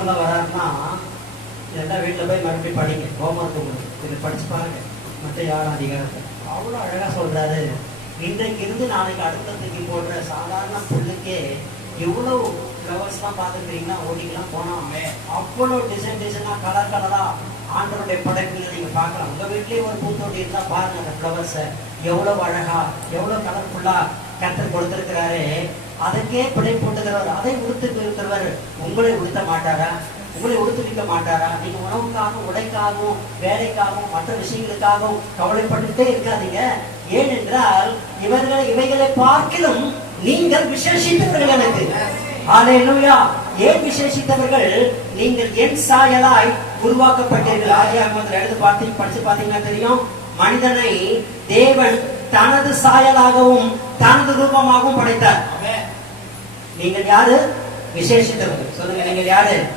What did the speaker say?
சொல்ல வர்றாருன்னா, இதெல்லாம் வீட்டில் போய் மறுபடியும் படிங்க, ஹோம்ஒர்க் இதை படிச்சு பாருங்க. மற்ற 7ஆம் அதிகாரத்தை அவ்வளோ அழகா சொல்றாரு. இன்றைக்கு இருந்து நாளைக்கு அடுத்த தூக்கி போடுற சாதாரண புல்லுக்கே எவ்வளவு ஃப்ளவர்ஸ்லாம் பார்த்துருக்கீங்கன்னா, ஓடிக்கெல்லாம் போனாமே அவ்வளோ டிசைனா கலர் கலரா ஆண்டவருடைய படைப்புகளை நீங்க பார்க்கலாம். உங்க வீட்லயே ஒரு பூத்தோட்டி இருந்தா பாருங்க, அந்த ஃப்ளவர்ஸை எவ்வளவு அழகா எவ்வளவு கலர்ஃபுல்லா கர்த்தர் கொடுத்திருக்கிறாரு. அதுக்கே பிழை போட்டுக்கிறவர், அதை உடுத்து இருக்கிறவர் உங்களை உடுத்த மாட்டாரா? உங்களை உடுத்துவிக்க மாட்டாரா? நீங்க உணவுக்காகவும் உடைக்காகவும் வேலைக்காகவும் மற்ற விஷயங்களுக்காகவும் கவலைப்பட்டுட்டே இருக்காதீங்க. ஏனென்றால் இவைகளை பார்க்கிலும் நீங்கள் விசேஷித்தவர்கள். எனக்கு ஹல்லேலூயா. ஏன் விசேஷித்தவர்கள்? நீங்கள் என் சாயலாய் உருவாக்கப்பட்டீர்கள். ஆதியாகமத்தில் எடுத்து படிச்சு பார்த்தீங்கன்னா தெரியும், மனிதனை தேவன் தனது சாயலாகவும் தனது ரூபமாகவும் படைத்தார். நீங்கள் யாரு? விசேஷித்தவர்கள். சொல்லுங்க, நீங்கள் யாரு?